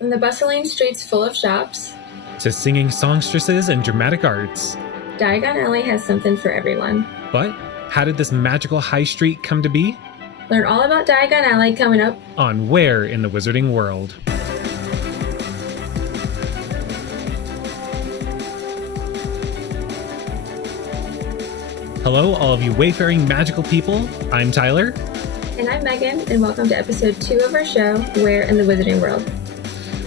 From the bustling streets full of shops, to singing songstresses and dramatic arts. Diagon Alley has something for everyone. But how did this magical high street come to be? Learn all about Diagon Alley coming up On Where in the Wizarding World. Hello, all of you wayfaring magical people. I'm Tylor. And I'm Megan, and welcome to episode 2 of our show, Where in the Wizarding World.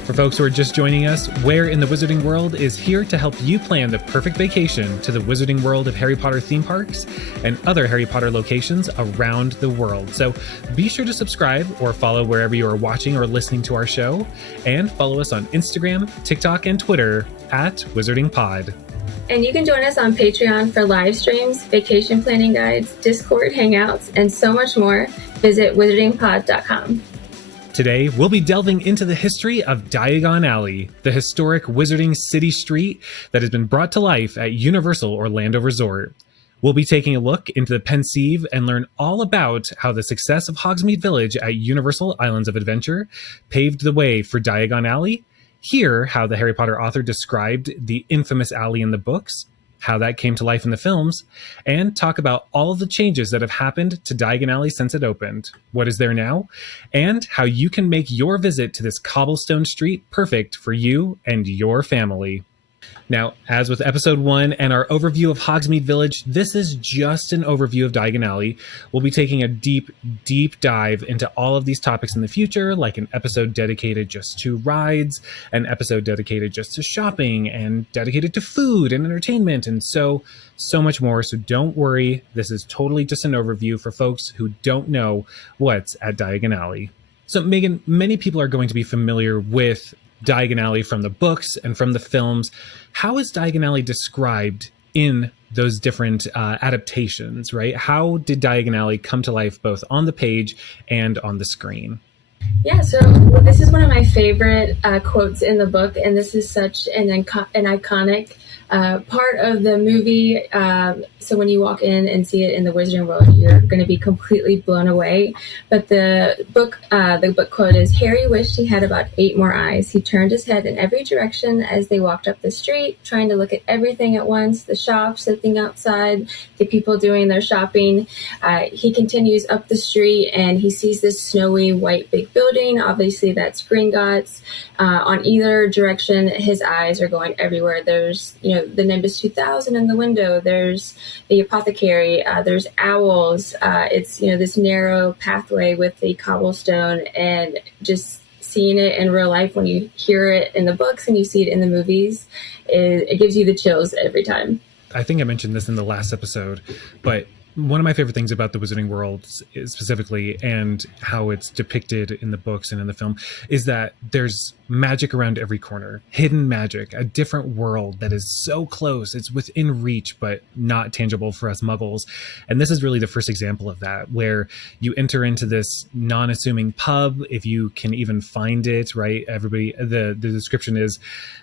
For folks who are just joining us, Where in the Wizarding World is here to help you plan the perfect vacation to the Wizarding World of Harry Potter theme parks and other Harry Potter locations around the world. So be sure to subscribe or follow wherever you are watching or listening to our show, and follow us on Instagram, TikTok, and Twitter at WizardingPod. And you can join us on Patreon for live streams, vacation planning guides, Discord hangouts, and so much more. Visit wizardingpod.com. Today, we'll be delving into the history of Diagon Alley, the historic Wizarding City street that has been brought to life at Universal Orlando Resort. We'll be taking a look into the Pensieve and learn all about how the success of Hogsmeade Village at Universal Islands of Adventure paved the way for Diagon Alley, hear how the Harry Potter author described the infamous alley in the books, how that came to life in the films, and talk about all of the changes that have happened to Diagon Alley since it opened, what is there now, and how you can make your visit to this cobblestone street perfect for you and your family. Now, as with episode 1 and our overview of Hogsmeade Village, this is just an overview of Diagon Alley. We'll be taking a deep dive into all of these topics in the future, like an episode dedicated just to rides, an episode dedicated just to shopping, and dedicated to food and entertainment, and so much more. So don't worry, this is totally just an overview for folks who don't know what's at Diagon Alley. So Megan, many people are going to be familiar with Diagon Alley from the books and from the films. How is Diagon Alley described in those different adaptations, right? How did Diagon Alley come to life both on the page and on the screen? Yeah, so this is one of my favorite quotes in the book, and this is such an iconic part of the movie. So when you walk in and see it in the Wizarding World, you're going to be completely blown away. But the book quote is, "Harry wished he had about 8 more eyes. He turned his head in every direction as they walked up the street, trying to look at everything at once, the shops, the thing outside, the people doing their shopping." He continues up the street and he sees this snowy white big building. Obviously that's Gringotts. On either direction, his eyes are going everywhere. There's, the Nimbus 2000 in the window. There's the apothecary. There's owls. It's, this narrow pathway with the cobblestone, and just seeing it in real life when you hear it in the books and you see it in the movies, it gives you the chills every time. I think I mentioned this in the last episode, but one of my favorite things about the Wizarding World specifically, and how it's depicted in the books and in the film, is that there's magic around every corner, hidden magic, a different world that is so close, it's within reach, but not tangible for us muggles. And this is really the first example of that, where you enter into this non-assuming pub, if you can even find it, right? Everybody, the description is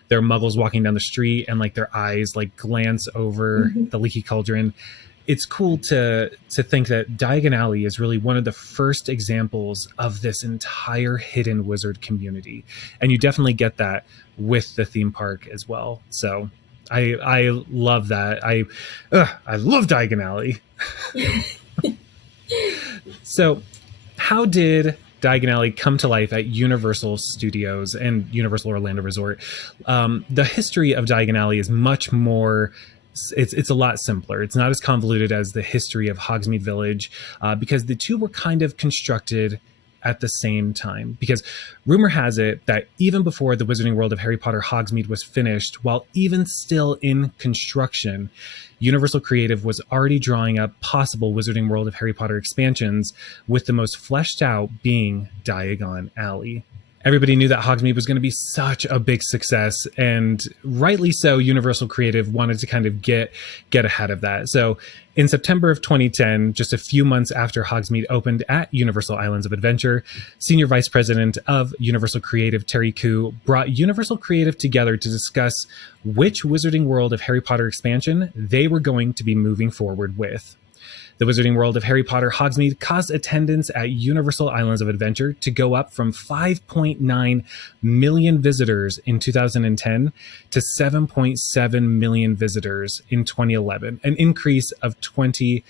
they're muggles walking down the street and like their eyes like glance over the leaky cauldron. It's cool to think that Diagon Alley is really one of the first examples of this entire hidden wizard community. And you definitely get that with the theme park as well. So I love that. I love Diagon Alley. So how did Diagon Alley come to life at Universal Studios and Universal Orlando Resort? The history of Diagon Alley is much more... It's a lot simpler. It's not as convoluted as the history of Hogsmeade Village, because the two were kind of constructed at the same time. Because rumor has it that even before the Wizarding World of Harry Potter Hogsmeade was finished, while even still in construction, Universal Creative was already drawing up possible Wizarding World of Harry Potter expansions, with the most fleshed out being Diagon Alley. Everybody knew that Hogsmeade was going to be such a big success, and rightly so. Universal Creative wanted to kind of get ahead of that. So in September of 2010, just a few months after Hogsmeade opened at Universal Islands of Adventure, Senior Vice President of Universal Creative, Terry Koo, brought Universal Creative together to discuss which Wizarding World of Harry Potter expansion they were going to be moving forward with. The Wizarding World of Harry Potter Hogsmeade caused attendance at Universal Islands of Adventure to go up from 5.9 million visitors in 2010 to 7.7 million visitors in 2011, an increase of 29%.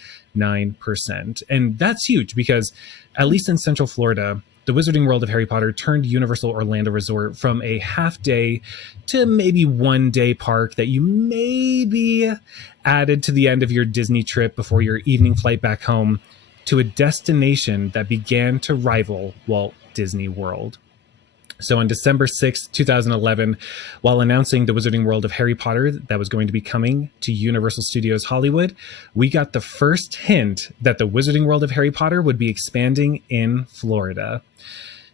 And that's huge because, at least in Central Florida, the Wizarding World of Harry Potter turned Universal Orlando Resort from a half-day to maybe one-day park that you maybe added to the end of your Disney trip before your evening flight back home to a destination that began to rival Walt Disney World. So on December 6th, 2011, while announcing the Wizarding World of Harry Potter that was going to be coming to Universal Studios Hollywood, we got the first hint that the Wizarding World of Harry Potter would be expanding in Florida.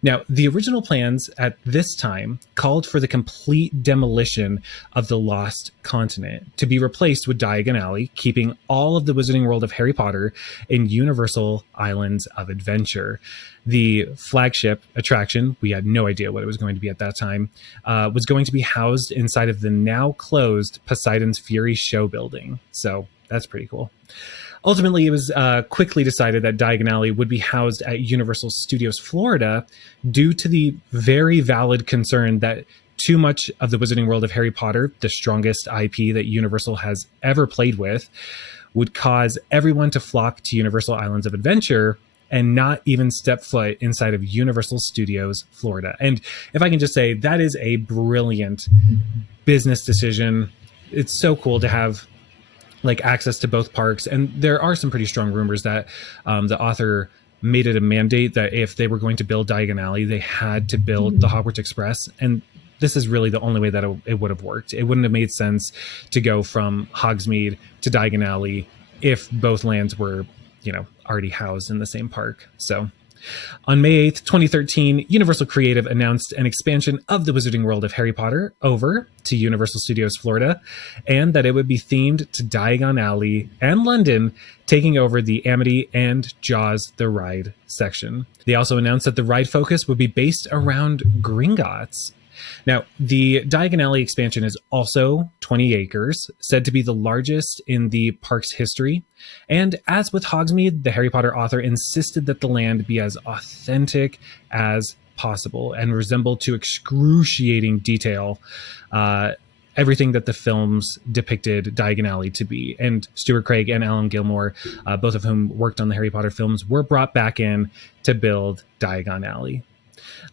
Now, the original plans at this time called for the complete demolition of the Lost Continent to be replaced with Diagon Alley, keeping all of the Wizarding World of Harry Potter in Universal Islands of Adventure. The flagship attraction, we had no idea what it was going to be at that time, was going to be housed inside of the now closed Poseidon's Fury show building. So that's pretty cool. Ultimately, it was quickly decided that Diagon Alley would be housed at Universal Studios Florida due to the very valid concern that too much of the Wizarding World of Harry Potter, the strongest IP that Universal has ever played with, would cause everyone to flock to Universal Islands of Adventure and not even step foot inside of Universal Studios Florida. And if I can just say, that is a brilliant business decision. It's so cool to have access to both parks. And there are some pretty strong rumors that the author made it a mandate that if they were going to build Diagon Alley, they had to build the Hogwarts Express. And this is really the only way that it would have worked. It wouldn't have made sense to go from Hogsmeade to Diagon Alley if both lands were, already housed in the same park. So on May 8th, 2013, Universal Creative announced an expansion of the Wizarding World of Harry Potter over to Universal Studios Florida, and that it would be themed to Diagon Alley and London, taking over the Amity and Jaws the Ride section. They also announced that the ride focus would be based around Gringotts. Now, the Diagon Alley expansion is also 20 acres, said to be the largest in the park's history. And as with Hogsmeade, the Harry Potter author insisted that the land be as authentic as possible and resemble to excruciating detail everything that the films depicted Diagon Alley to be. And Stuart Craig and Alan Gilmore, both of whom worked on the Harry Potter films, were brought back in to build Diagon Alley.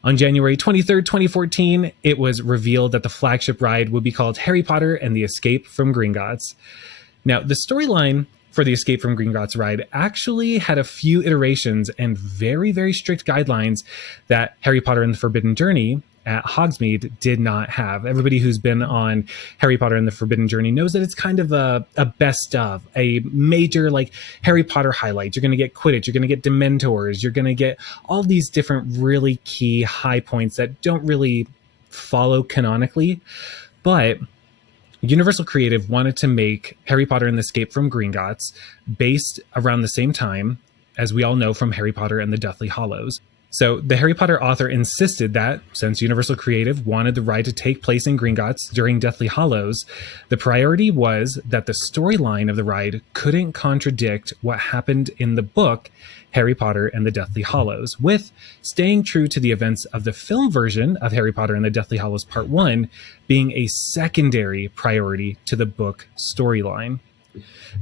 On January 23rd, 2014, it was revealed that the flagship ride would be called Harry Potter and the Escape from Gringotts. Now, the storyline for the Escape from Gringotts ride actually had a few iterations and very, very strict guidelines that Harry Potter and the Forbidden Journey at Hogsmeade did not have. Everybody who's been on Harry Potter and the Forbidden Journey knows that it's kind of a best of, a major Harry Potter highlight. You're going to get Quidditch, you're going to get Dementors, you're going to get all these different really key high points that don't really follow canonically. But Universal Creative wanted to make Harry Potter and the Escape from Gringotts based around the same time, as we all know from Harry Potter and the Deathly Hallows. So the Harry Potter author insisted that, since Universal Creative wanted the ride to take place in Gringotts during Deathly Hallows, the priority was that the storyline of the ride couldn't contradict what happened in the book Harry Potter and the Deathly Hallows, with staying true to the events of the film version of Harry Potter and the Deathly Hallows Part 1 being a secondary priority to the book storyline.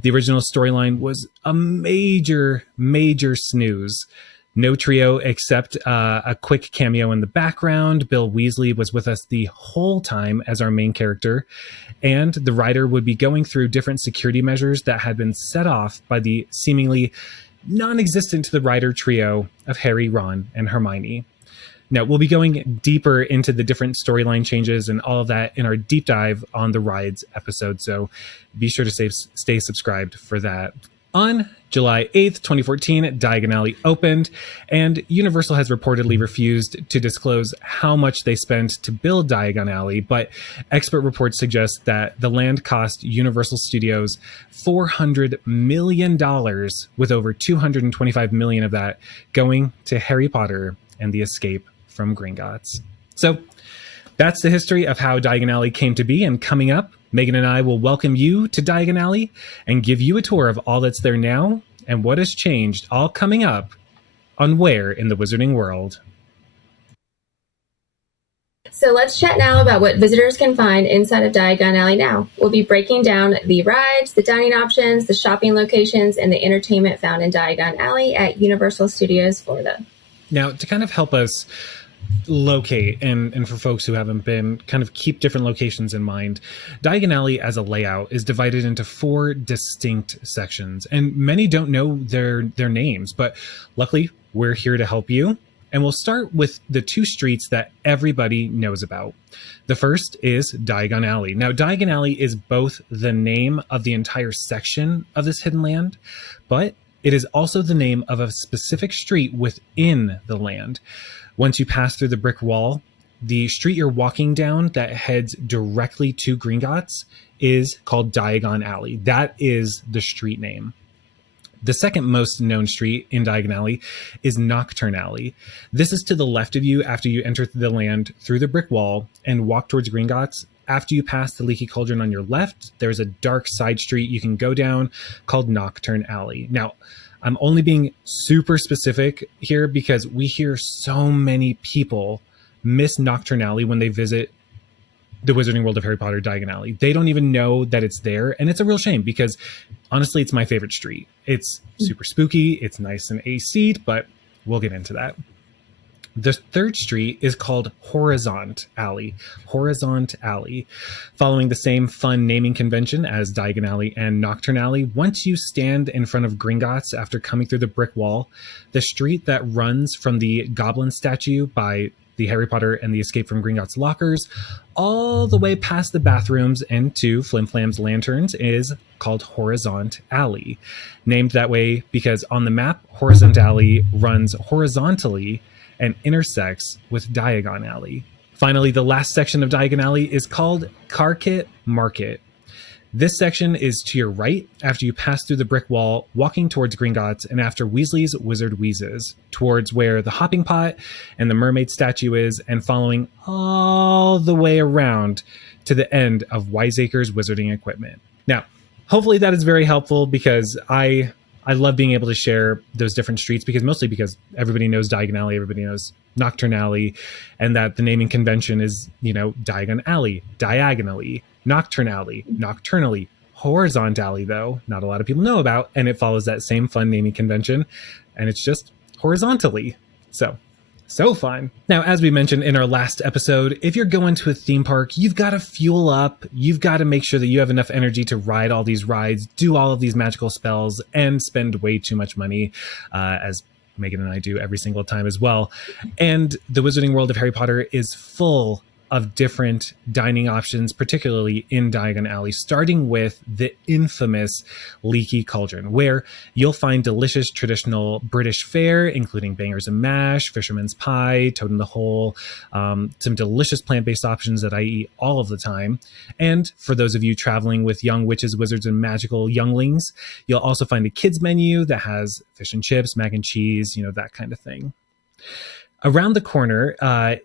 The original storyline was a major, major snooze. No trio except a quick cameo in the background. Bill Weasley was with us the whole time as our main character, and the writer would be going through different security measures that had been set off by the seemingly non-existent to the writer trio of Harry, Ron, and Hermione. Now, we'll be going deeper into the different storyline changes and all of that in our deep dive on the rides episode, so be sure to stay subscribed for that. On July 8th, 2014, Diagon Alley opened, and Universal has reportedly refused to disclose how much they spent to build Diagon Alley, but expert reports suggest that the land cost Universal Studios $400 million, with over $225 million of that going to Harry Potter and the Escape from Gringotts. So that's the history of how Diagon Alley came to be, and coming up, Megan and I will welcome you to Diagon Alley and give you a tour of all that's there now and what has changed, all coming up on Where in the Wizarding World. So let's chat now about what visitors can find inside of Diagon Alley now. We'll be breaking down the rides, the dining options, the shopping locations, and the entertainment found in Diagon Alley at Universal Studios Florida. Now, to kind of help us locate and for folks who haven't been, kind of keep different locations in mind, Diagon Alley as a layout is divided into 4 distinct sections, and many don't know their names, but luckily we're here to help you. And we'll start with the 2 streets that everybody knows about. The first is Diagon Alley. Now, Diagon Alley is both the name of the entire section of this hidden land, but it is also the name of a specific street within the land. Once you pass through the brick wall, the street you're walking down that heads directly to Gringotts is called Diagon Alley. That is the street name. The second most known street in Diagon Alley is Nocturne Alley. This is to the left of you after you enter the land through the brick wall and walk towards Gringotts. After you pass the Leaky Cauldron on your left, there's a dark side street you can go down called Nocturne Alley. Now, I'm only being super specific here because we hear so many people miss Nocturne Alley when they visit the Wizarding World of Harry Potter Diagon Alley. They don't even know that it's there, and it's a real shame because honestly, it's my favorite street. It's super spooky, it's nice and AC'd, but we'll get into that. The third street is called Horizont Alley. Horizont Alley. Following the same fun naming convention as Diagon Alley and Nocturne Alley, once you stand in front of Gringotts after coming through the brick wall, the street that runs from the Goblin statue by the Harry Potter and the Escape from Gringotts lockers all the way past the bathrooms and to Flim Flam's lanterns is called Horizont Alley. Named that way because on the map, Horizont Alley runs horizontally and intersects with Diagon Alley. Finally, the last section of Diagon Alley is called Carkit Market. This section is to your right after you pass through the brick wall, walking towards Gringotts and after Weasley's Wizard Wheezes, towards where the hopping pot and the mermaid statue is, and following all the way around to the end of Wiseacre's wizarding equipment. Now, hopefully that is very helpful because I love being able to share those different streets mostly because everybody knows Diagon Alley, everybody knows Nocturne Alley, and that the naming convention is, Diagon Alley, diagonally, Nocturne Alley, nocturnally. Horizont Alley, though, not a lot of people know about, and it follows that same fun naming convention, and it's just horizontally. So fun. Now, as we mentioned in our last episode, if you're going to a theme park, you've got to fuel up. You've got to make sure that you have enough energy to ride all these rides, do all of these magical spells, and spend way too much money, as Megan and I do every single time as well. And the Wizarding World of Harry Potter is full of different dining options, particularly in Diagon Alley, starting with the infamous Leaky Cauldron, where you'll find delicious traditional British fare, including bangers and mash, fisherman's pie, toad in the hole, some delicious plant-based options that I eat all of the time. And for those of you traveling with young witches, wizards, and magical younglings, you'll also find a kids menu that has fish and chips, mac and cheese, that kind of thing. Around the corner,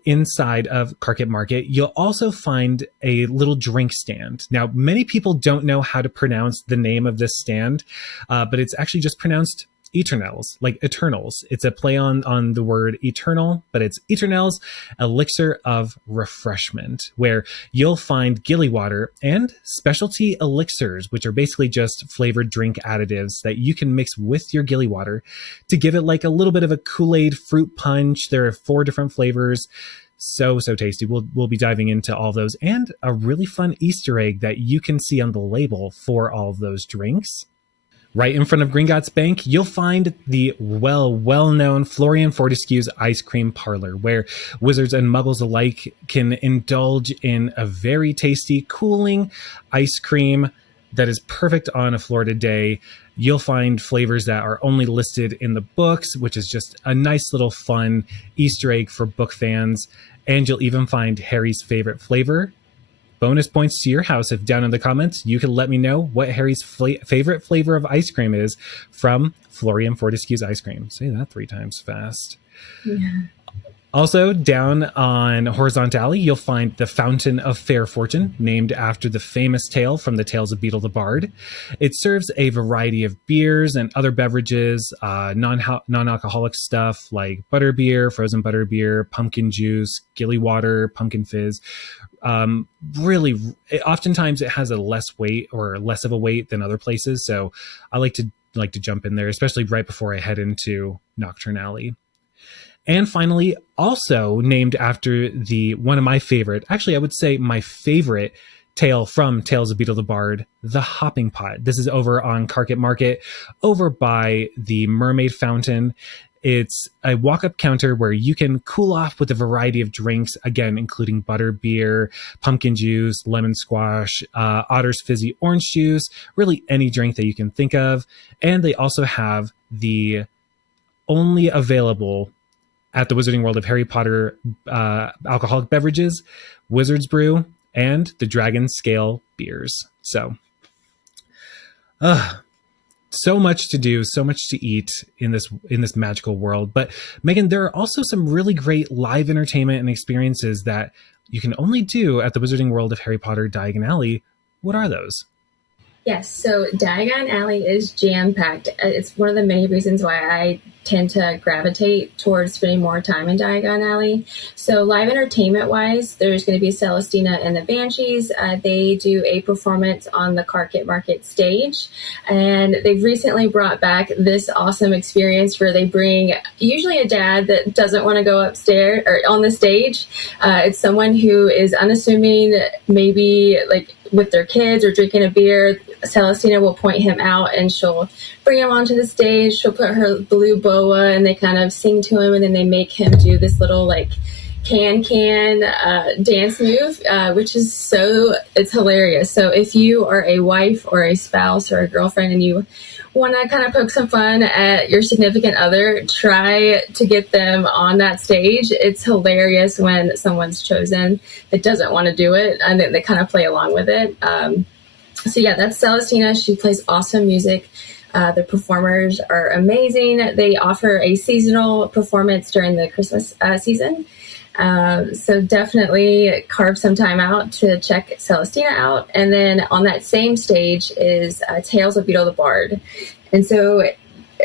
inside of Carkit Market, you'll also find a little drink stand. Now, many people don't know how to pronounce the name of this stand, but it's actually just pronounced Eternals, like Eternals. It's a play on the word eternal, but it's Eternals, Elixir of Refreshment, where you'll find gilly water and specialty elixirs, which are basically just flavored drink additives that you can mix with your gilly water to give it like a little bit of a Kool-Aid fruit punch. There are 4 different flavors. So tasty. We'll be diving into all those, and a really fun Easter egg that you can see on the label for all of those drinks. Right in front of Gringotts Bank, you'll find the well-known Florian Fortescue's Ice Cream Parlor, where wizards and muggles alike can indulge in a very tasty, cooling ice cream that is perfect on a Florida day. You'll find flavors that are only listed in the books, which is just a nice little fun Easter egg for book fans. And you'll even find Harry's favorite flavor. Bonus points to your house if down in the comments you can let me know what Harry's favorite flavor of ice cream is from Florian Fortescue's Ice Cream. Say that 3 times fast. Yeah. Also, down on Horizontal Alley, you'll find the Fountain of Fair Fortune, named after the famous tale from the Tales of Beetle the Bard. It serves a variety of beers and other beverages, non-alcoholic stuff like butterbeer, frozen butterbeer, pumpkin juice, gilly water, pumpkin fizz. Really, oftentimes it has a less weight or less of a weight than other places, so I like to jump in there, especially right before I head into Nocturne Alley. And finally, also named after the one of my favorite, actually, I would say my favorite tale from Tales of Beetle the Bard, the Hopping Pot. This is over on Carket Market, over by the Mermaid Fountain. It's a walk-up counter where you can cool off with a variety of drinks, again, including butter beer, pumpkin juice, lemon squash, Otter's Fizzy orange juice, really any drink that you can think of. And they also have the only available at the Wizarding World of Harry Potter alcoholic beverages, Wizard's Brew, and the Dragon Scale beers. So much to do, so much to eat in this magical world. But Megan, there are also some really great live entertainment and experiences that you can only do at the Wizarding World of Harry Potter Diagon Alley. What are those? Yes, so Diagon Alley is jam-packed. It's one of the many reasons why I tend to gravitate towards spending more time in Diagon Alley. So live entertainment-wise, there's going to be Celestina and the Banshees. They do a performance on the Carket Market stage, and they've recently brought back this awesome experience where they bring usually a dad that doesn't want to go upstairs or on the stage. It's someone who is unassuming, maybe like with their kids or drinking a beer. Celestina will point him out and she'll bring him onto the stage. She'll put her blue boa and they kind of sing to him, and then they make him do this little like can dance move, which is it's hilarious. So if you are a wife or a spouse or a girlfriend and you want to kind of poke some fun at your significant other, try to get them on that stage. It's hilarious when someone's chosen that doesn't want to do it and then they kind of play along with it. So yeah, that's Celestina. She plays awesome music. The performers are amazing. They offer a seasonal performance during the Christmas season. So definitely carve some time out to check Celestina out. And then on that same stage is Tales of Beetle the Bard. And so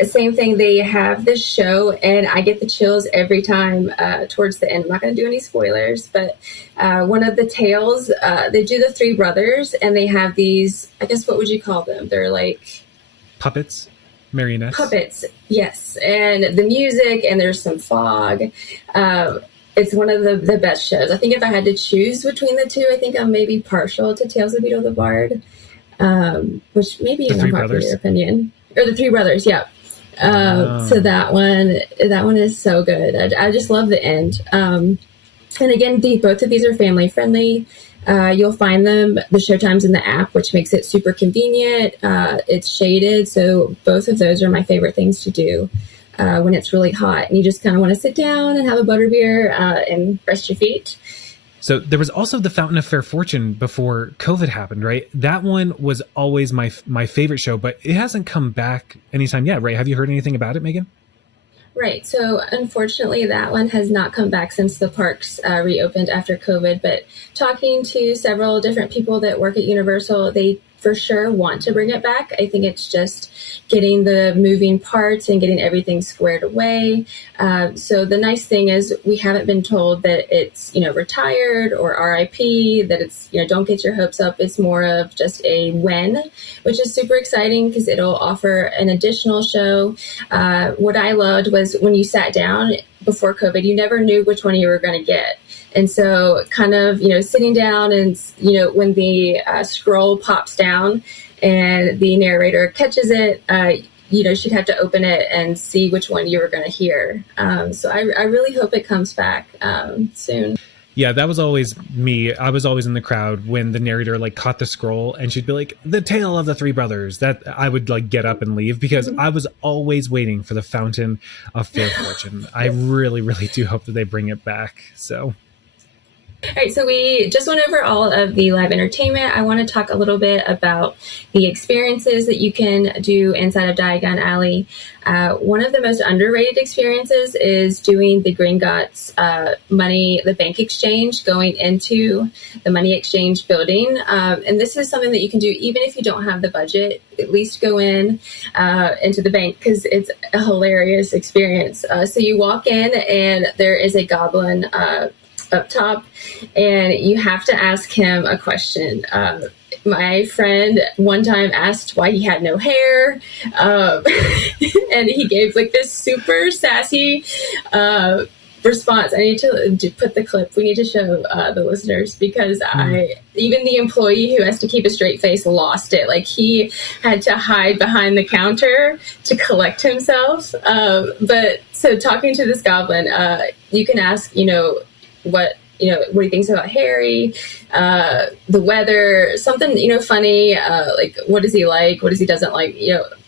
same thing, they have this show and I get the chills every time towards the end. I'm not going to do any spoilers, but one of the tales, they do the three brothers and they have these, I guess, what would you call them? They're like puppets, marionettes. Puppets, yes. And the music, and there's some fog. It's one of the best shows. I think if I had to choose between the two, I think I'm maybe partial to Tales of Beetle the Bard, which maybe is an unpopular opinion. Or the Three Brothers, yeah. So that one is so good. I just love the end. And again, both of these are family friendly. You'll find them, the showtimes in the app, which makes it super convenient. It's shaded, so both of those are my favorite things to do when it's really hot and you just kind of want to sit down and have a butterbeer and rest your feet. So there was also the Fountain of Fair Fortune before COVID happened, right? That one was always my favorite show, but it hasn't come back anytime yet, right? Have you heard anything about it, Megan? Right. So unfortunately, that one has not come back since the parks reopened after COVID. But talking to several different people that work at Universal, they for sure want to bring it back. I think it's just getting the moving parts and getting everything squared away. So the nice thing is we haven't been told that it's, retired or RIP, that it's, don't get your hopes up. It's more of just a when, which is super exciting because it'll offer an additional show. What I loved was when you sat down before COVID, you never knew which one you were going to get. And so kind of, sitting down and, when the scroll pops down and the narrator catches it, she'd have to open it and see which one you were going to hear. So I really hope it comes back soon. Yeah, that was always me. I was always in the crowd when the narrator caught the scroll and she'd be like, the tale of the three brothers. That I would get up and leave because I was always waiting for the Fountain of Fair Fortune. I really, really do hope that they bring it back. So All right, so we just went over all of the live entertainment. I want to talk a little bit about the experiences that you can do inside of Diagon Alley. One of the most underrated experiences is doing the Gringotts the bank exchange, going into the money exchange building. And this is something that you can do even if you don't have the budget. At least go into the bank because it's a hilarious experience. So you walk in and there is a goblin up top, and you have to ask him a question. My friend one time asked why he had no hair, and he gave like this super sassy response. I need to put the clip. We need to show the listeners because even the employee who has to keep a straight face lost it. Like he had to hide behind the counter to collect himself. But so talking to this goblin, you can ask, what he thinks about Harry, the weather, something, funny, like what does he like, what does he doesn't like,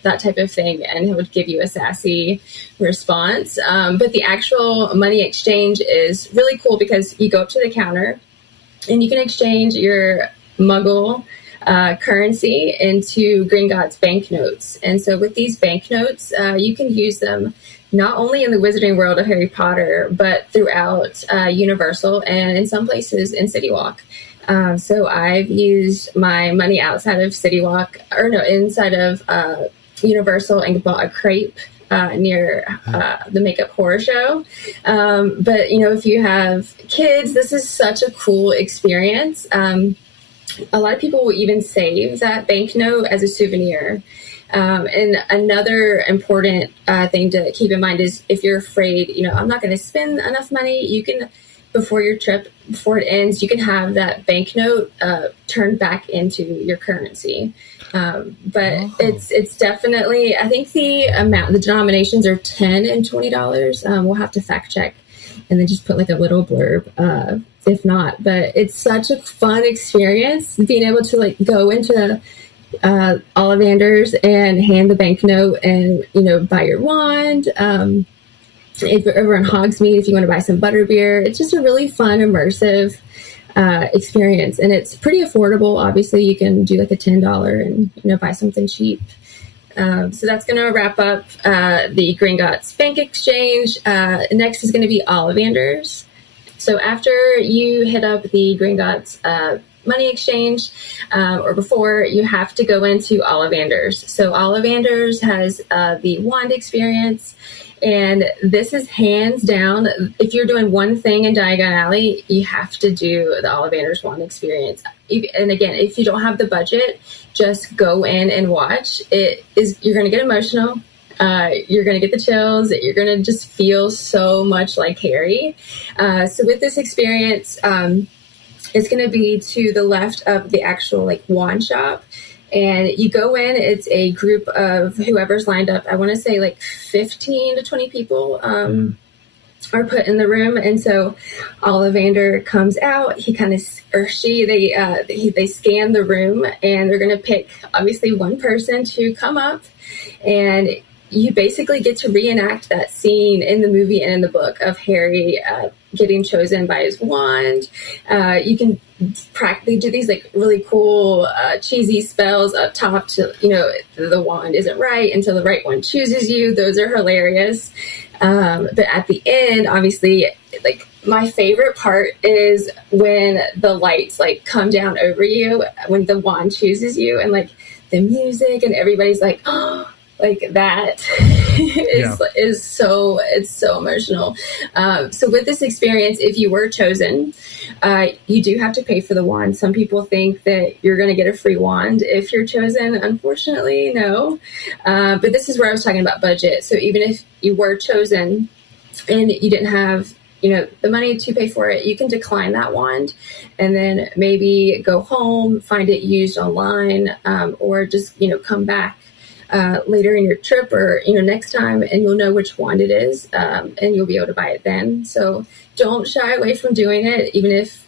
that type of thing. And he would give you a sassy response. But the actual money exchange is really cool because you go up to the counter and you can exchange your Muggle currency into Gringotts banknotes. And so with these banknotes, you can use them not only in the Wizarding World of Harry Potter, but throughout Universal and in some places in City Walk. So I've used my money outside of inside of Universal and bought a crepe near the Makeup Horror Show. But, if you have kids, this is such a cool experience. A lot of people will even save that banknote as a souvenir. And another important thing to keep in mind is if you're afraid, I'm not going to spend enough money, you can, before your trip, before it ends, you can have that banknote turned back into your currency. It's definitely, I think the denominations are $10 and $20. We'll have to fact check and then just put like a little blurb if not. But it's such a fun experience being able to like go into Ollivander's and hand the banknote and buy your wand. If you're over in Hogsmeade, if you want to buy some butterbeer, it's just a really fun, immersive experience, and it's pretty affordable. Obviously, you can do like a $10 and buy something cheap. So that's going to wrap up the Gringotts Bank Exchange. Next is going to be Ollivander's. So after you hit up the Gringotts money exchange, or before, you have to go into Ollivander's. So Ollivander's has the wand experience, and this is hands down, if you're doing one thing in Diagon Alley, you have to do the Ollivander's wand experience. And again, if you don't have the budget, just go in and watch. You're going to get emotional. You're going to get the chills. You're going to just feel so much like Harry. So with this experience, it's going to be to the left of the actual like wand shop. And you go in, it's a group of whoever's lined up. I want to say like 15 to 20 people are put in the room. And so Ollivander comes out. He kind of, or she, they scan the room, and they're going to pick obviously one person to come up, and you basically get to reenact that scene in the movie and in the book of Harry getting chosen by his wand. You can practically do these like really cool cheesy spells up top to, the wand isn't right until the right one chooses you. Those are hilarious. But at the end, obviously, like my favorite part is when the lights like come down over you when the wand chooses you, and like the music and everybody's like, oh, like that is so, it's so emotional. So with this experience, if you were chosen, you do have to pay for the wand. Some people think that you're going to get a free wand if you're chosen. Unfortunately, no. But this is where I was talking about budget. So even if you were chosen and you didn't have, the money to pay for it, you can decline that wand and then maybe go home, find it used online, or just, come back later in your trip or next time, and you'll know which wand it is, and you'll be able to buy it then. So don't shy away from doing it, even if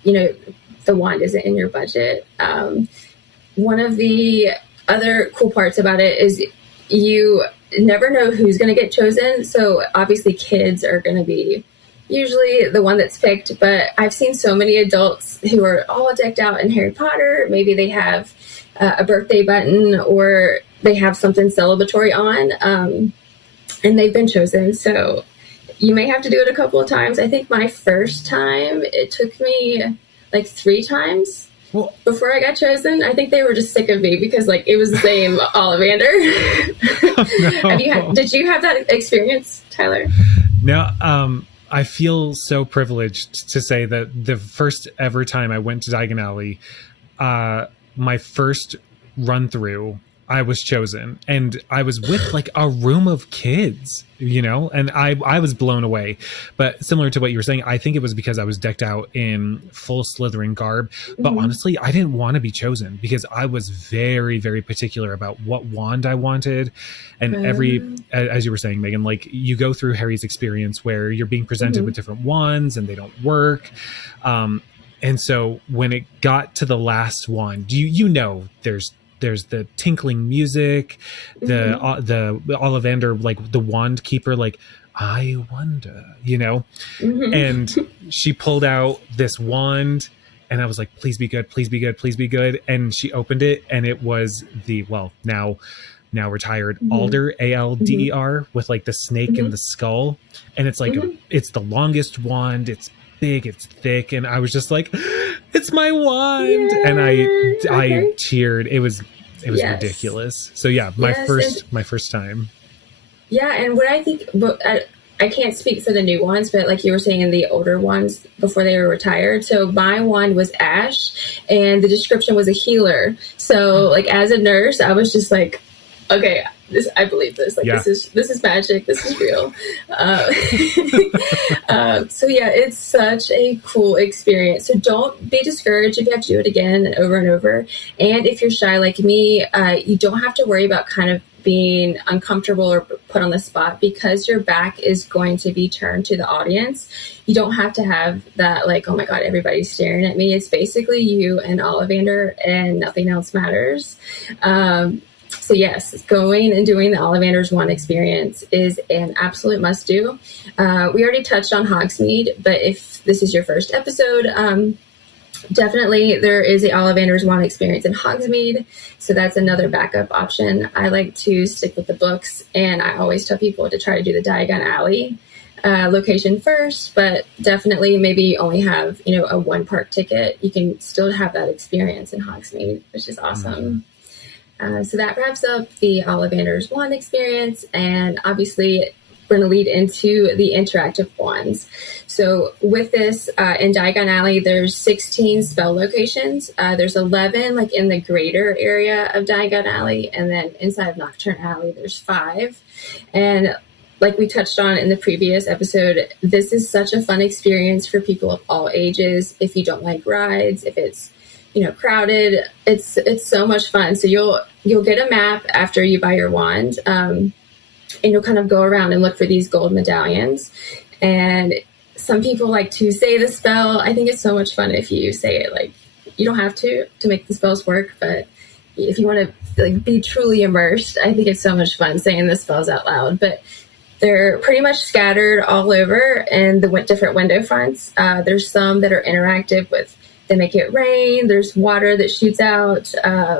the wand isn't in your budget. One of the other cool parts about it is you never know who's going to get chosen. So obviously kids are going to be usually the one that's picked, but I've seen so many adults who are all decked out in Harry Potter. Maybe they have a birthday button or they have something celebratory on, and they've been chosen. So you may have to do it a couple of times. I think my first time, it took me like 3 times before I got chosen. I think they were just sick of me because like it was the same Ollivander. No. Did you have that experience, Tylor? No, I feel so privileged to say that the first ever time I went to Diagon Alley, my first run through, I was chosen, and I was with like a room of kids, you know, and I was blown away. But similar to what you were saying, I think it was because I was decked out in full Slytherin garb. But honestly, I didn't want to be chosen because I was very, very particular about what wand I wanted. And as you were saying, Megan, like you go through Harry's experience where you're being presented with different wands and they don't work. And so when it got to the last wand, you know, there's the tinkling music, the Ollivander, like the wand keeper, like, I wonder, you know, and she pulled out this wand and I was like, please be good, please be good, please be good. And she opened it and it was the, well, now retired Alder, Alder, with like the snake and the skull. And it's like, it's the longest wand. It's big, it's thick. And I was just like, it's my wand. Yay! And I cheered. It was ridiculous. So yeah, my first time. Yeah. And what I think, but I can't speak for the new ones, but like you were saying in the older ones before they were retired. So my wand was Ash and the description was a healer. So like as a nurse, I was just like, okay, I believe this. Like this is magic. This is real. So yeah, it's such a cool experience. So don't be discouraged if you have to do it again and over. And if you're shy like me, you don't have to worry about kind of being uncomfortable or put on the spot because your back is going to be turned to the audience. You don't have to have that like, oh my God, everybody's staring at me. It's basically you and Ollivander and nothing else matters. So yes, going and doing the Ollivander's wand experience is an absolute must do. We already touched on Hogsmeade, but if this is your first episode, definitely there is the Ollivander's wand experience in Hogsmeade. So that's another backup option. I like to stick with the books and I always tell people to try to do the Diagon Alley location first, but definitely maybe you only have, you know, a 1-park ticket. You can still have that experience in Hogsmeade, which is awesome. So that wraps up the Ollivander's wand experience, and obviously we're going to lead into the interactive wands. So with this, in Diagon Alley, there's 16 spell locations. There's 11 like in the greater area of Diagon Alley, and then inside of Nocturne Alley, there's 5. And like we touched on in the previous episode, this is such a fun experience for people of all ages. If you don't like rides, if it's, you know, crowded, it's so much fun. So you'll get a map after you buy your wand, and you'll kind of go around and look for these gold medallions. And some people like to say the spell. I think it's so much fun if you say it. Like, you don't have to make the spells work, but if you want to like be truly immersed, I think it's so much fun saying the spells out loud. But they're pretty much scattered all over in the different window fronts. There's some that are interactive with, they make it rain. There's water that shoots out.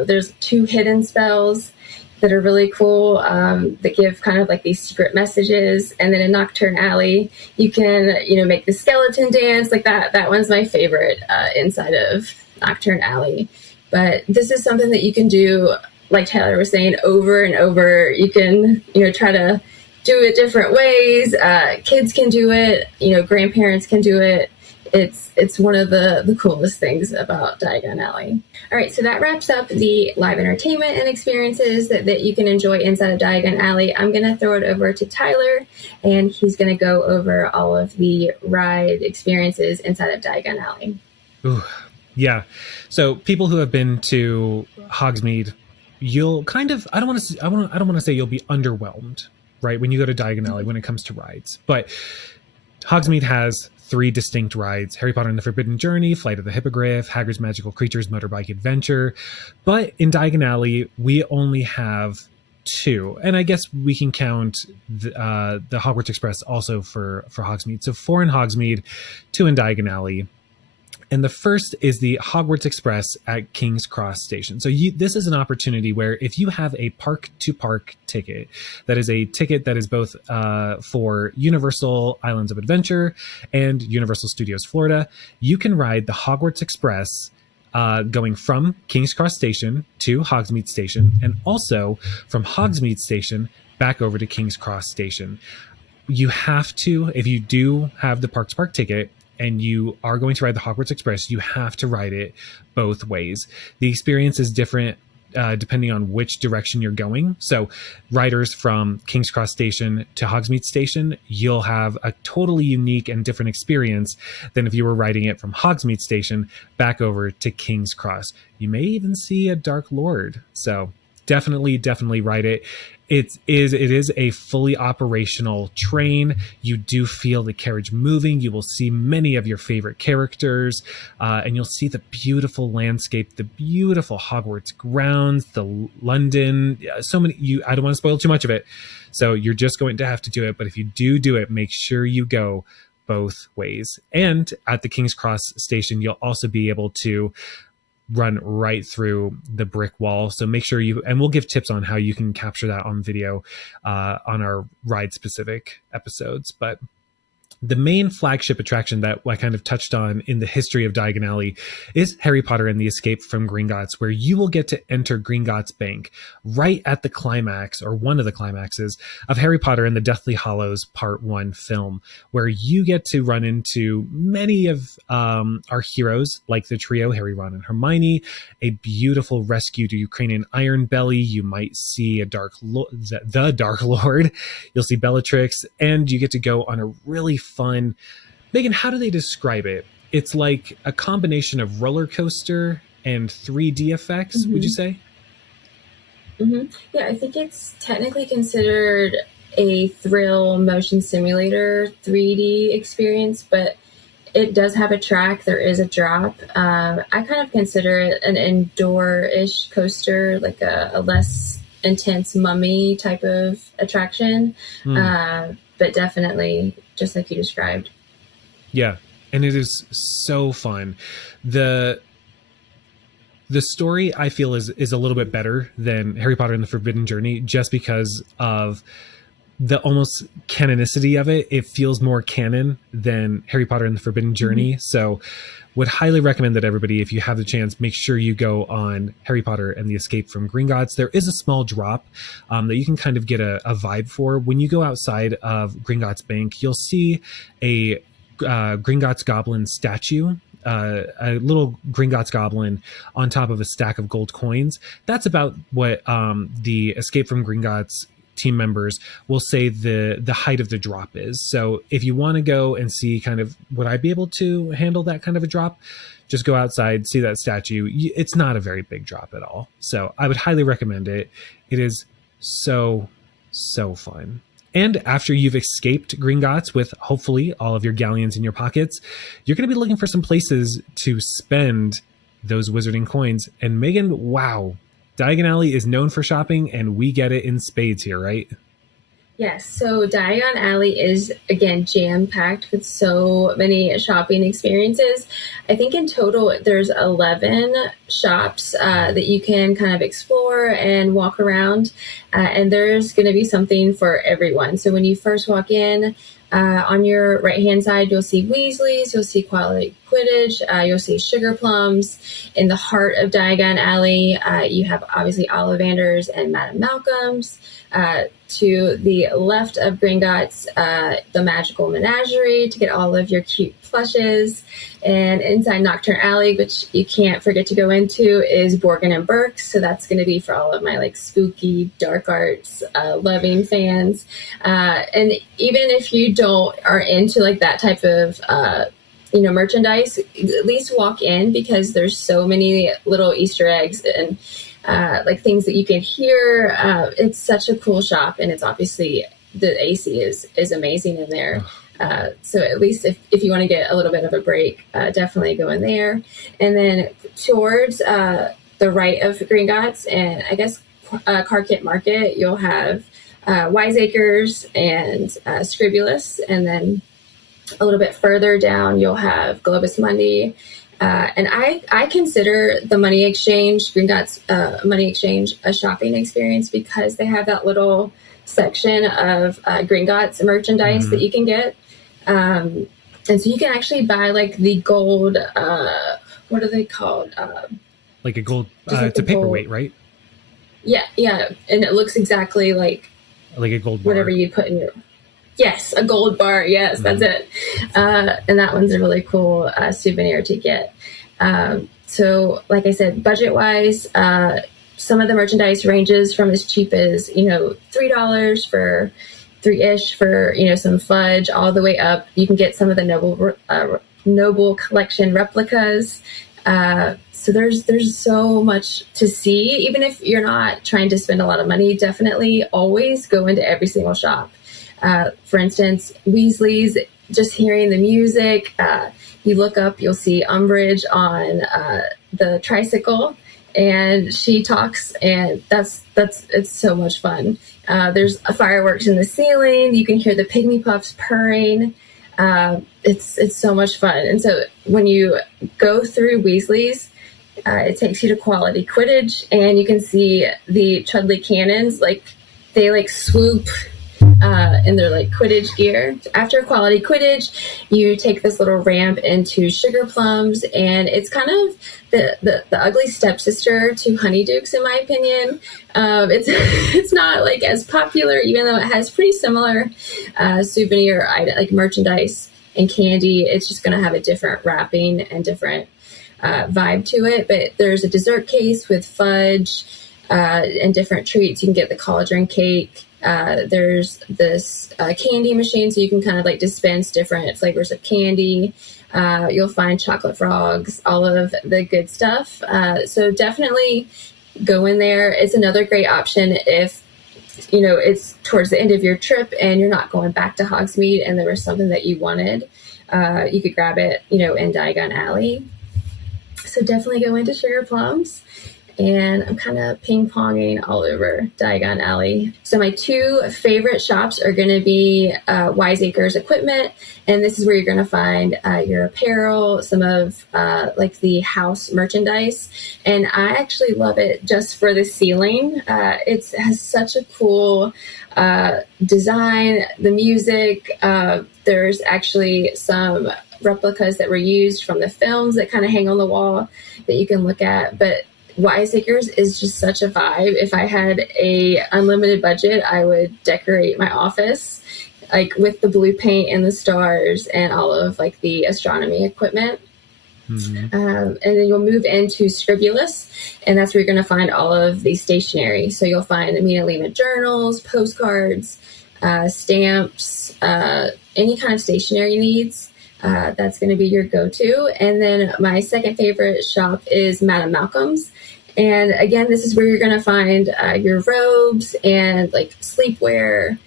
There's 2 hidden spells that are really cool, that give kind of like these secret messages. And then in Nocturne Alley, you can, you know, make the skeleton dance like that. That one's my favorite inside of Nocturne Alley. But this is something that you can do, like Tylor was saying, over and over. You can, you know, try to do it different ways. Kids can do it. You know, grandparents can do it. It's one of the coolest things about Diagon Alley. All right, so that wraps up the live entertainment and experiences that you can enjoy inside of Diagon Alley. I'm going to throw it over to Tylor, and he's going to go over all of the ride experiences inside of Diagon Alley. Ooh, yeah. So people who have been to Hogsmeade, you'll kind of, I don't want to say you'll be underwhelmed, right, when you go to Diagon Alley when it comes to rides. But Hogsmeade has 3 distinct rides: Harry Potter and the Forbidden Journey, Flight of the Hippogriff, Hagrid's Magical Creatures Motorbike Adventure. But in Diagon Alley, we only have 2, and I guess we can count the Hogwarts Express also for Hogsmeade. So 4 in Hogsmeade, 2 in Diagon Alley. And the first is the Hogwarts Express at King's Cross Station. So this is an opportunity where if you have a park-to-park ticket, that is a ticket that is both for Universal Islands of Adventure and Universal Studios Florida, you can ride the Hogwarts Express going from King's Cross Station to Hogsmeade Station, and also from Hogsmeade Station back over to King's Cross Station. You have to, if you do have the park-to-park ticket, and you are going to ride the Hogwarts Express, you have to ride it both ways. The experience is different depending on which direction you're going. So riders from King's Cross Station to Hogsmeade Station, you'll have a totally unique and different experience than if you were riding it from Hogsmeade Station back over to King's Cross. You may even see a Dark Lord. So definitely ride it. It is a fully operational train. You do feel the carriage moving. You will see many of your favorite characters, and you'll see the beautiful landscape, the beautiful Hogwarts grounds, the London. So many. I don't want to spoil too much of it, so you're just going to have to do it. But if you do it, make sure you go both ways. And at the King's Cross station, you'll also be able to run right through the brick wall. So make sure and we'll give tips on how you can capture that on video on our ride specific episodes. But the main flagship attraction that I kind of touched on in the history of Diagon Alley is Harry Potter and the Escape from Gringotts, where you will get to enter Gringotts Bank right at the climax, or one of the climaxes, of Harry Potter and the Deathly Hallows Part 1 film, where you get to run into many of our heroes, like the trio, Harry, Ron, and Hermione, a beautiful rescued Ukrainian Iron Belly. You might see the Dark Lord. You'll see Bellatrix, and you get to go on a really fun. Megan, how do they describe it? It's like a combination of roller coaster and 3D effects, would you say? Yeah, I think it's technically considered a thrill motion simulator 3D experience, but it does have a track. There is a drop. I kind of consider it an indoor-ish coaster, like a less intense mummy type of attraction. But definitely just like you described. Yeah, and it is so fun. The story, I feel, is a little bit better than Harry Potter and the Forbidden Journey, just because of the almost canonicity of it. It feels more canon than Harry Potter and the Forbidden Journey. So would highly recommend that everybody, if you have the chance, make sure you go on Harry Potter and the Escape from Gringotts. There is a small drop that you can kind of get a vibe for. When you go outside of Gringotts Bank, you'll see a Gringotts Goblin statue, a little Gringotts Goblin on top of a stack of gold coins. That's about what the Escape from Gringotts team members will say the height of the drop is. So if you want to go and see kind of, would I be able to handle that kind of a drop, just go outside, see that statue. It's not a very big drop at all. So I would highly recommend it. It is so fun. And after you've escaped Gringotts with hopefully all of your galleons in your pockets, you're going to be looking for some places to spend those wizarding coins. And Megan, wow, Diagon Alley is known for shopping, and we get it in spades here, right? Yes, so Diagon Alley is, again, jam-packed with so many shopping experiences. I think in total there's 11 shops that you can kind of explore and walk around, and there's going to be something for everyone. So when you first walk in, on your right-hand side, you'll see Weasleys, you'll see Quality Quidditch, you'll see Sugar Plums. In the heart of Diagon Alley, you have obviously Ollivanders and Madame Malcolm's. To the left of Gringotts, the Magical Menagerie to get all of your cute plushes. And inside Nocturne Alley, which you can't forget to go into, is Borgin and Burke's. So that's going to be for all of my like spooky dark arts loving fans. And even if you are into like that type of merchandise, at least walk in, because there's so many little Easter eggs and like things that you can hear. It's such a cool shop, and it's obviously the AC is amazing in there. So at least if you want to get a little bit of a break, definitely go in there. And then towards the right of Gringotts, and I guess Car Kit Market, you'll have Wiseacres and Scribulus, and then a little bit further down, you'll have Globus Mundi. And I consider the Money Exchange, Gringotts Money Exchange, a shopping experience because they have that little section of Gringotts merchandise that you can get. And so you can actually buy like the gold, what are they called? Like a gold, like it's a paperweight, gold, right? Yeah. And it looks exactly like a gold bar. Whatever you put in your... Yes, a gold bar. Yes, that's it. And that one's a really cool souvenir to get. So like I said, budget-wise, some of the merchandise ranges from as cheap as, $3 for $3-ish for, some fudge, all the way up. You can get some of the Noble Collection replicas. So there's so much to see. Even if you're not trying to spend a lot of money, definitely always go into every single shop. For instance, Weasley's, just hearing the music, you look up, you'll see Umbridge on the tricycle, and she talks, and it's so much fun. There's fireworks in the ceiling. You can hear the Pygmy Puffs purring. It's so much fun. And so when you go through Weasley's, it takes you to Quality Quidditch, and you can see the Chudley Cannons, they swoop in their Quidditch gear. After Quality Quidditch, you take this little ramp into Sugar Plums, and it's kind of the ugly stepsister to Honeydukes, in my opinion. It's not as popular, even though it has pretty similar souvenir item, merchandise and candy. It's just going to have a different wrapping and different vibe to it. But there's a dessert case with fudge and different treats. You can get the cauldron cake. There's this candy machine, so you can kind of dispense different flavors of candy. You'll find chocolate frogs, all of the good stuff. So definitely go in there. It's another great option if, it's towards the end of your trip and you're not going back to Hogsmeade and there was something that you wanted. You could grab it, in Diagon Alley. So definitely go into Sugar Plums. And I'm kind of ping-ponging all over Diagon Alley. So my two favorite shops are going to be Wiseacres Equipment, and this is where you're going to find your apparel, some of the house merchandise. And I actually love it just for the ceiling. It has such a cool design, the music. There's actually some replicas that were used from the films that kind of hang on the wall that you can look at. But Wiseacres is just such a vibe. If I had a unlimited budget, I would decorate my office with the blue paint and the stars and all of the astronomy equipment. Mm-hmm. And then you'll move into Scribulus, and that's where you're going to find all of the stationery. So you'll find Amina Lima journals, postcards, stamps, any kind of stationery needs. That's going to be your go-to. And then my second favorite shop is Madame Malcolm's. And again, this is where you're going to find your robes and sleepwear,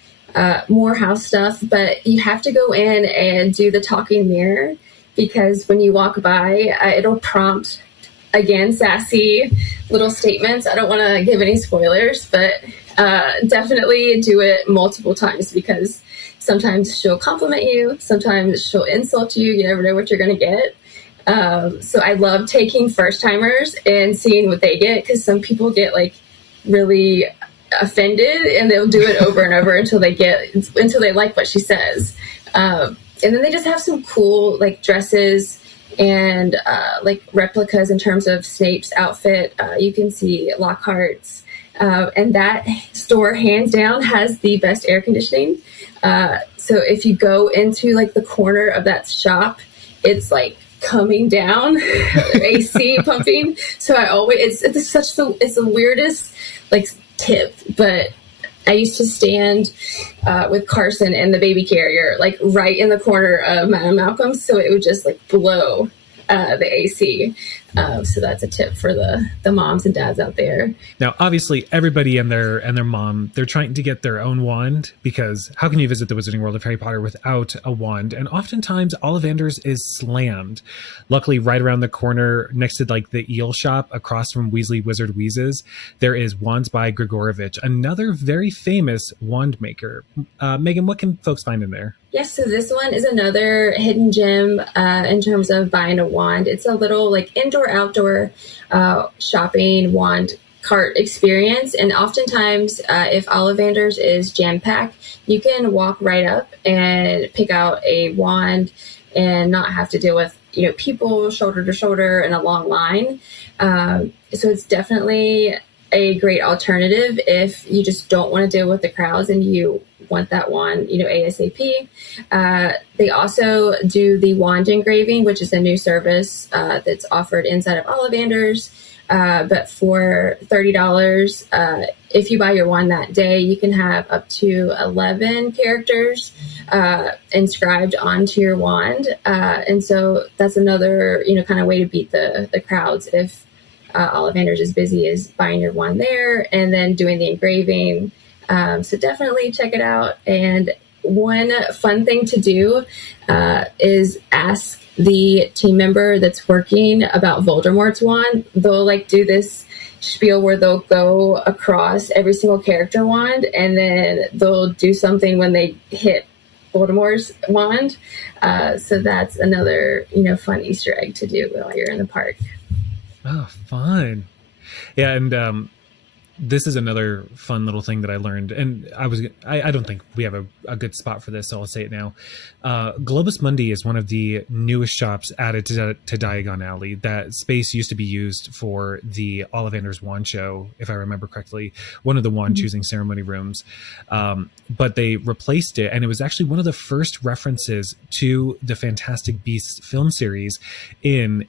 more house stuff. But you have to go in and do the talking mirror, because when you walk by, it'll prompt, again, sassy little statements. I don't want to give any spoilers, but definitely do it multiple times, because sometimes she'll compliment you, sometimes she'll insult you. You never know what you're going to get. So I love taking first-timers and seeing what they get, because some people get really offended, and they'll do it over and over until they like what she says. And then they just have some cool dresses and replicas in terms of Snape's outfit. You can see Lockhart's. And that store, hands down, has the best air conditioning. So if you go into the corner of that shop, it's coming down, AC pumping. So I always, it's the weirdest tip, but I used to stand with Carson and the baby carrier right in the corner of Madame Malcolm's, so it would just blow the AC. So that's a tip for the moms and dads out there. Now, obviously, everybody and their mom, they're trying to get their own wand, because how can you visit the Wizarding World of Harry Potter without a wand? And oftentimes, Ollivander's is slammed. Luckily, right around the corner, next to like the eel shop across from Weasley Wizard Wheezes, there is Wands by Grigorovich, another very famous wand maker. Megan, what can folks find in there? Yes, so this one is another hidden gem in terms of buying a wand. It's a little like indoor-outdoor shopping wand cart experience. And oftentimes, if Ollivander's is jam-packed, you can walk right up and pick out a wand and not have to deal with, people shoulder to shoulder in a long line. So it's definitely a great alternative if you just don't want to deal with the crowds and you want that wand, ASAP. They also do the wand engraving, which is a new service that's offered inside of Ollivander's. But for $30, if you buy your wand that day, you can have up to 11 characters inscribed onto your wand. And so that's another, kind of way to beat the crowds if Ollivander's is busy, is buying your wand there and then doing the engraving. So definitely check it out. And one fun thing to do is ask the team member that's working about Voldemort's wand. They'll do this spiel where they'll go across every single character wand and then they'll do something when they hit Voldemort's wand. So that's another, fun Easter egg to do while you're in the park. Oh, fun. Yeah, and this is another fun little thing that I learned, and I don't think we have a good spot for this, so I'll say it now. Globus Mundi is one of the newest shops added to Diagon Alley. That space used to be used for the Ollivander's wand show, if I remember correctly, one of the wand choosing ceremony rooms. But they replaced it, and it was actually one of the first references to the Fantastic Beasts film series in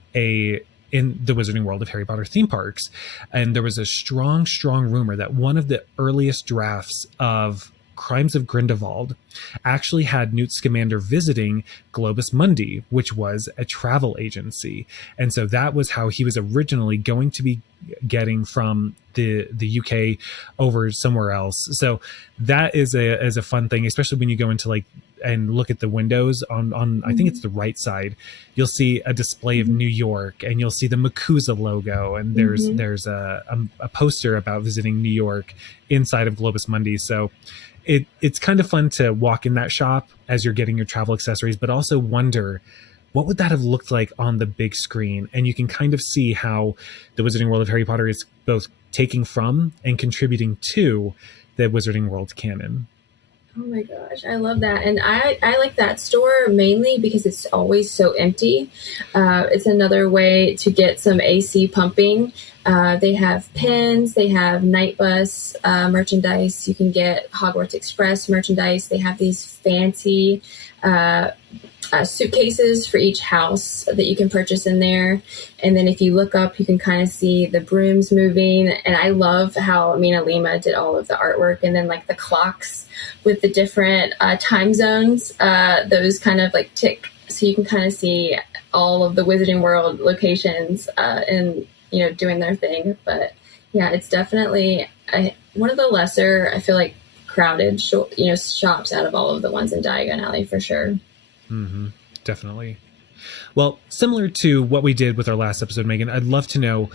the Wizarding World of Harry Potter theme parks. And there was a strong rumor that one of the earliest drafts of Crimes of Grindelwald actually had Newt Scamander visiting Globus Mundi, which was a travel agency. And so that was how he was originally going to be getting from the UK over somewhere else. So that is a fun thing, especially when you go into and look at the windows on I think it's the right side. You'll see a display of New York, and you'll see the MACUSA logo, and there's a poster about visiting New York inside of Globus Mundi. So it's kind of fun to walk in that shop as you're getting your travel accessories, but also wonder, what would that have looked like on the big screen? And you can kind of see how the Wizarding World of Harry Potter is both taking from and contributing to the Wizarding World canon. Oh my gosh, I love that. And I like that store mainly because it's always so empty. It's another way to get some AC pumping. They have pins, they have Night Bus merchandise. You can get Hogwarts Express merchandise. They have these fancy suitcases for each house that you can purchase in there. And then if you look up, you can kind of see the brooms moving. And I love how Mina Lima did all of the artwork, and then the clocks with the different time zones, those kind of tick. So you can kind of see all of the Wizarding World locations and, doing their thing. But yeah, it's definitely one of the lesser, I feel crowded, shops out of all of the ones in Diagon Alley for sure. Mm-hmm. Definitely. Well, similar to what we did with our last episode, Megan, I'd love to know,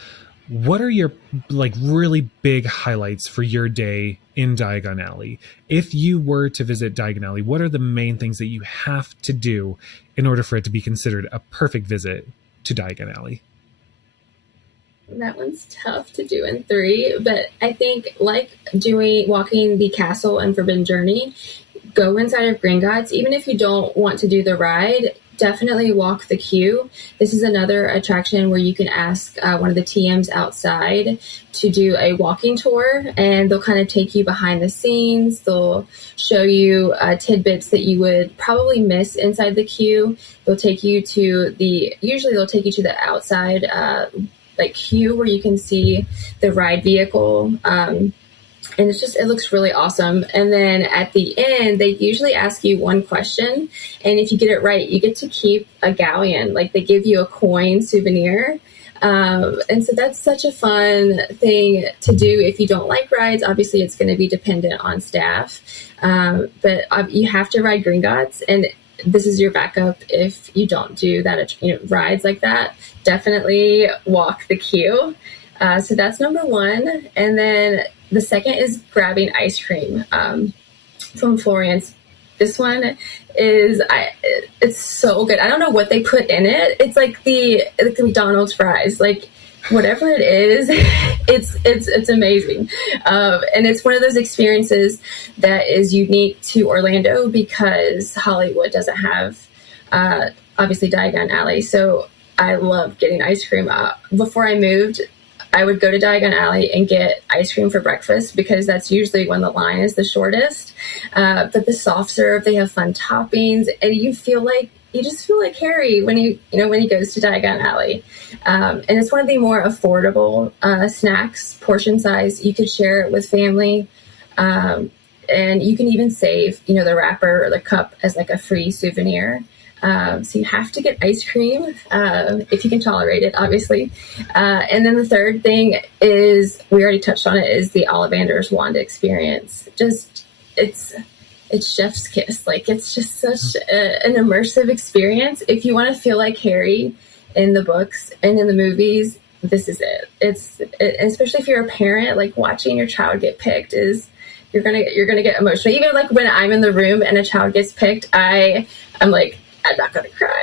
what are your really big highlights for your day in Diagon Alley? If you were to visit Diagon Alley, what are the main things that you have to do in order for it to be considered a perfect visit to Diagon Alley? That one's tough to do in 3, but I think walking the castle and Forbidden Journey, go inside of Gringotts. Even if you don't want to do the ride, definitely walk the queue. This is another attraction where you can ask one of the TMs outside to do a walking tour, and they'll kind of take you behind the scenes. They'll show you tidbits that you would probably miss inside the queue. They'll take you to the outside queue where you can see the ride vehicle. And it looks really awesome. And then at the end, they usually ask you one question. And if you get it right, you get to keep a galleon. They give you a coin souvenir. And so that's such a fun thing to do if you don't like rides. Obviously, it's going to be dependent on staff, but you have to ride Gringotts, and this is your backup if you don't do that. Rides like that, definitely walk the queue. So that's number one, and then the second is grabbing ice cream from Florence. This one is it's so good. I don't know what they put in it. It's like the McDonald's fries, like whatever it is. It's amazing, and it's one of those experiences that is unique to Orlando because Hollywood doesn't have obviously Diagon Alley. So I love getting ice cream. Before I moved, I would go to Diagon Alley and get ice cream for breakfast because that's usually when the line is the shortest. But the soft serve, they have fun toppings, and you just feel like Harry when he goes to Diagon Alley. And it's one of the more affordable snacks, portion size. You could share it with family, and you can even save the wrapper or the cup as like a free souvenir. So you have to get ice cream if you can tolerate it, obviously. And then the third thing is, we already touched on it, is the Ollivander's wand experience. Just it's chef's kiss. Like, it's just such an immersive experience. If you want to feel like Harry in the books and in the movies, this is it. Especially if you're a parent, like watching your child get picked you're gonna get emotional. Even like when I'm in the room and a child gets picked, I'm like, I'm not going to cry.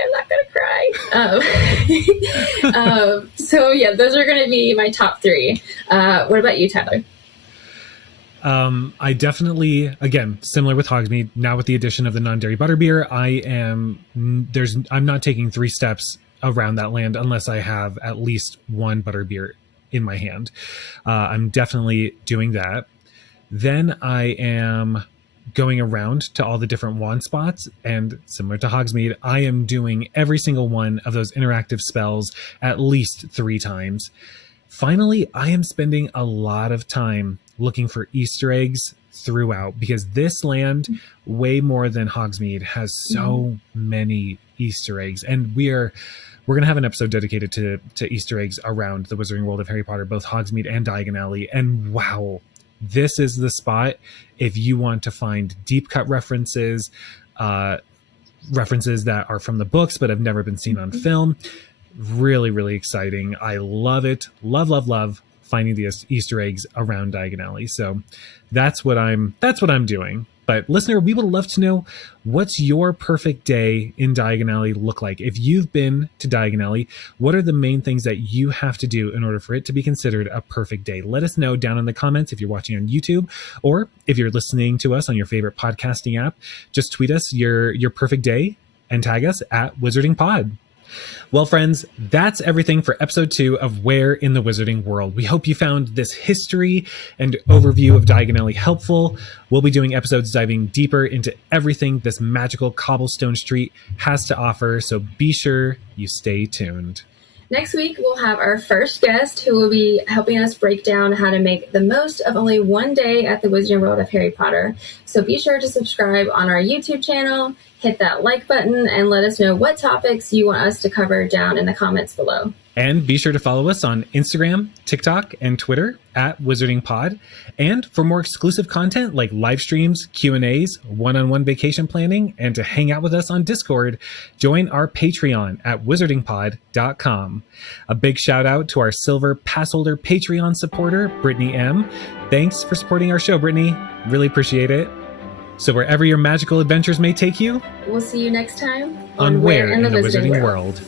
So yeah, those are going to be my top three. What about you, Tylor? I definitely, again, similar with Hogsmeade, now with the addition of the non-dairy butterbeer, I'm not taking 3 steps around that land unless I have at least one butterbeer in my hand. I'm definitely doing that. Then I am going around to all the different wand spots, and similar to Hogsmeade, I am doing every single one of those interactive spells at least 3 times. Finally, I am spending a lot of time looking for Easter eggs throughout, because this land, way more than Hogsmeade, has so many Easter eggs, and we're going to have an episode dedicated to Easter eggs around the Wizarding World of Harry Potter, both Hogsmeade and Diagon Alley. And wow, this is the spot if you want to find deep cut references that are from the books but have never been seen on film. Really, really exciting. I love it. Love finding the Easter eggs around Diagon Alley. So that's what I'm doing. But listener, we would love to know, what's your perfect day in Diagon Alley look like? If you've been to Diagon Alley, what are the main things that you have to do in order for it to be considered a perfect day? Let us know down in the comments if you're watching on YouTube, or if you're listening to us on your favorite podcasting app. Just tweet us your perfect day and tag us at Wizarding Pod. Well, friends, that's everything for episode 2 of Where in the Wizarding World. We hope you found this history and overview of Diagon Alley helpful. We'll be doing episodes diving deeper into everything this magical cobblestone street has to offer, so be sure you stay tuned. Next week, we'll have our first guest who will be helping us break down how to make the most of only one day at the Wizarding World of Harry Potter. So be sure to subscribe on our YouTube channel, hit that like button, and let us know what topics you want us to cover down in the comments below. And be sure to follow us on Instagram, TikTok, and Twitter at WizardingPod. And for more exclusive content like live streams, Q&As, one-on-one vacation planning, and to hang out with us on Discord, join our Patreon at wizardingpod.com. A big shout out to our silver pass holder Patreon supporter, Brittany M. Thanks for supporting our show, Brittany. Really appreciate it. So wherever your magical adventures may take you, we'll see you next time on Where in the Wizarding World.